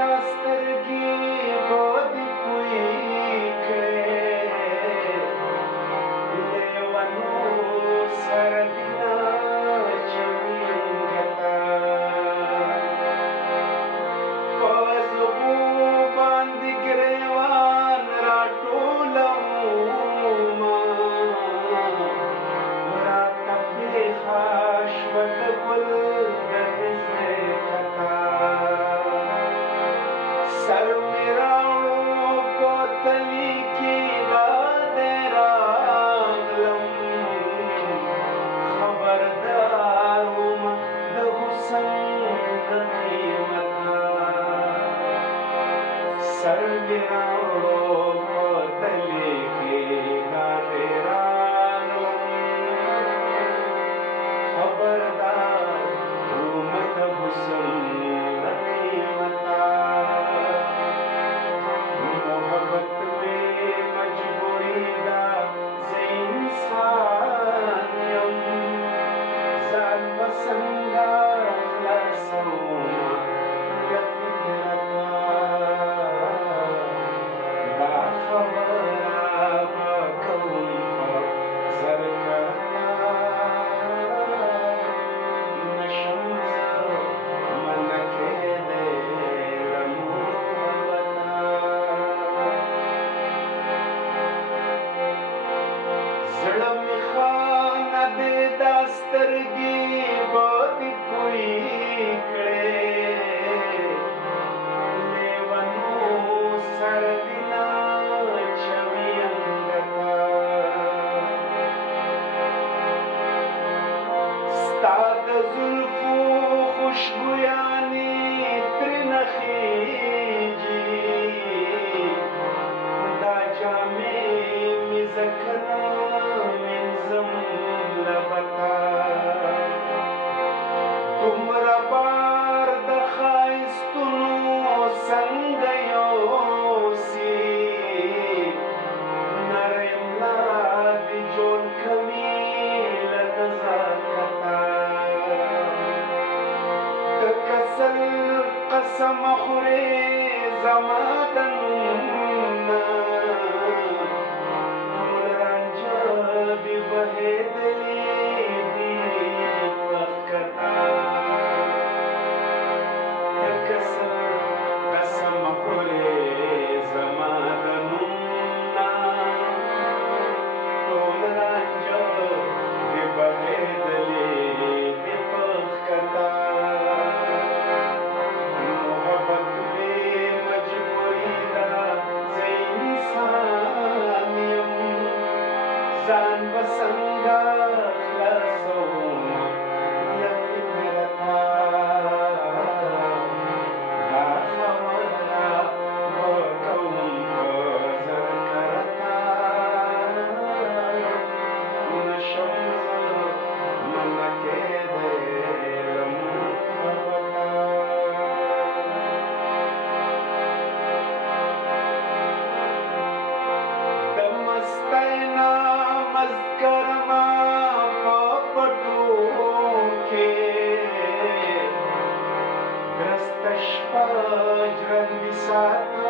سترګې بادې پوی کړې لیونو سره دینه چوینګتا په زغو باندې ګریوان راټولومه راته پېښه شوه د ګل د نظرې کتا سر مې راوړو په تلي کې باندې راغلم خبردار وم د حسن د قیمته سر مې راوړو په تلي کې باندې راغلم خبردار وم د حسن د قیمته زړه مې خانه دې دا سترګې بادې پوی کړې لیونو سره دینه چوینګتا ستا د زلفو خوشبویانې ترېنه خیږي دا جامې مې ځکه نه دومره بار د ښایستونو څنګه یوسي نری ملا دې جوړ کوي له نزاکته د کسل قسم خورې زما د نوم نه ټول رانجه دې بهېدلي ځان به څنګه خلاصوم له فکرته دا خبره به کوم په زر کرته نشم زه منع کېدی له محبته د مستۍ نه مذکرما په پټو کې درسته شپه ژوندي ساتم